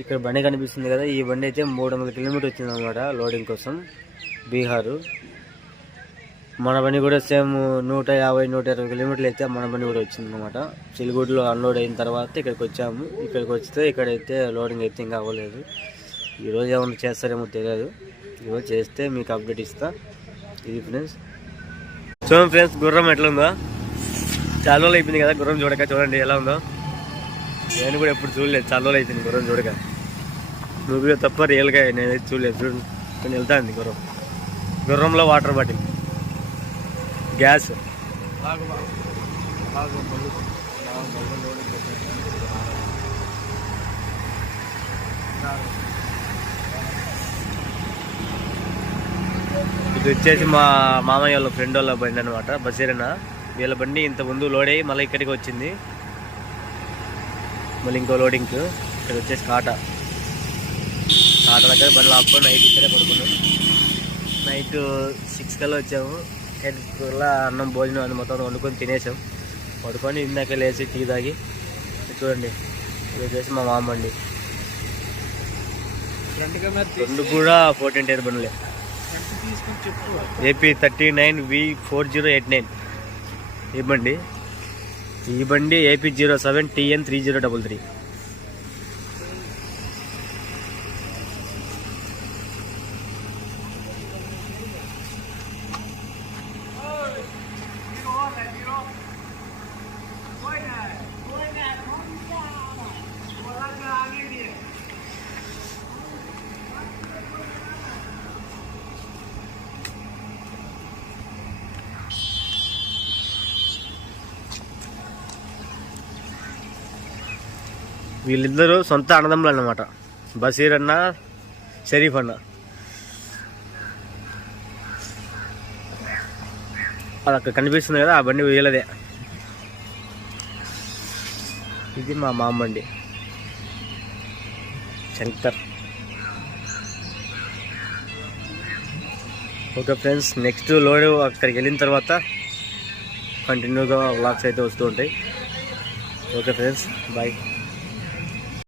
ఇక్కడ బండి కనిపిస్తుంది కదా, ఈ బండి అయితే 300 కిలోమీటర్ వచ్చింది అనమాట లోడింగ్ కోసం బీహారు. మన బండి కూడా సేమ్ 150-120 కిలోమీటర్లు అయితే మన బండి కూడా వచ్చింది అనమాట. చిలుగూడులో అన్లోడ్ అయిన తర్వాత ఇక్కడికి వచ్చాము. ఇక్కడికి వస్తే ఇక్కడైతే లోడింగ్ అయితే ఇంకా అవ్వలేదు. ఈరోజు ఏమైనా చేస్తారేమో తెలియదు. ఈరోజు చేస్తే మీకు అప్డేట్ ఇస్తా. ఇది ఫ్రెండ్స్. చూడండి ఫ్రెండ్స్, గుర్రం ఎట్లా ఉందో. చాలా రోజులు అయిపోయింది కదా గుర్రం చూడక. చూడండి ఎలా ఉందో. నేను కూడా ఎప్పుడు చూడలేదు, చాలా రోజులు అయిపోయింది గుర్రం చూడక. నువ్వు తప్ప రియల్గా నేనైతే చూడలేదు. చూడండి కొన్ని వెళ్తాంది గుర్రం. గుర్రంలో వాటర్ బాటిల్, గ్యాస్. ఇది వచ్చేసి మా మామయ్య వాళ్ళ ఫ్రెండ్ వాళ్ళ బండి అనమాట, బసీరన్న. వీళ్ళ బండి ఇంత ముందు లోడ్ అయ్యి మళ్ళీ ఇక్కడికి వచ్చింది. మళ్ళీ ఇంకో లోడింగ్కి ఇక్కడ వచ్చేసి కాట దగ్గర బండ్లు ఆపుకొని నైట్ ఇక్కడే పడుకున్నాం. నైట్ 6 కల్లా వచ్చాము. కల్లా అన్నం భోజనం అది మొత్తం వండుకొని తినేసాం. పడుకొని ఇందాక లేచి టీ తాగి. చూడండి ఇది వచ్చేసి మా మామ బండి. రెండు కూడా 14 టైర్ బండ్లే. AP 39V4089 ఈ బండి. ఈ బండి AP 07 TN 3033. వీళ్ళిద్దరూ సొంత అన్నదమ్ములు అన్నమాట, బషీర్ అన్న, షరీఫ్ అన్న. అది అక్కడ కనిపిస్తుంది కదా, ఆ బండి వీళ్ళదే. ఇది మా మామ Bandi Shankar. Okay friends, next load అక్కడికి వెళ్ళిన తర్వాత కంటిన్యూగా వ్లాగ్స్ అయితే వస్తూ ఉంటాయి. Okay friends, bye.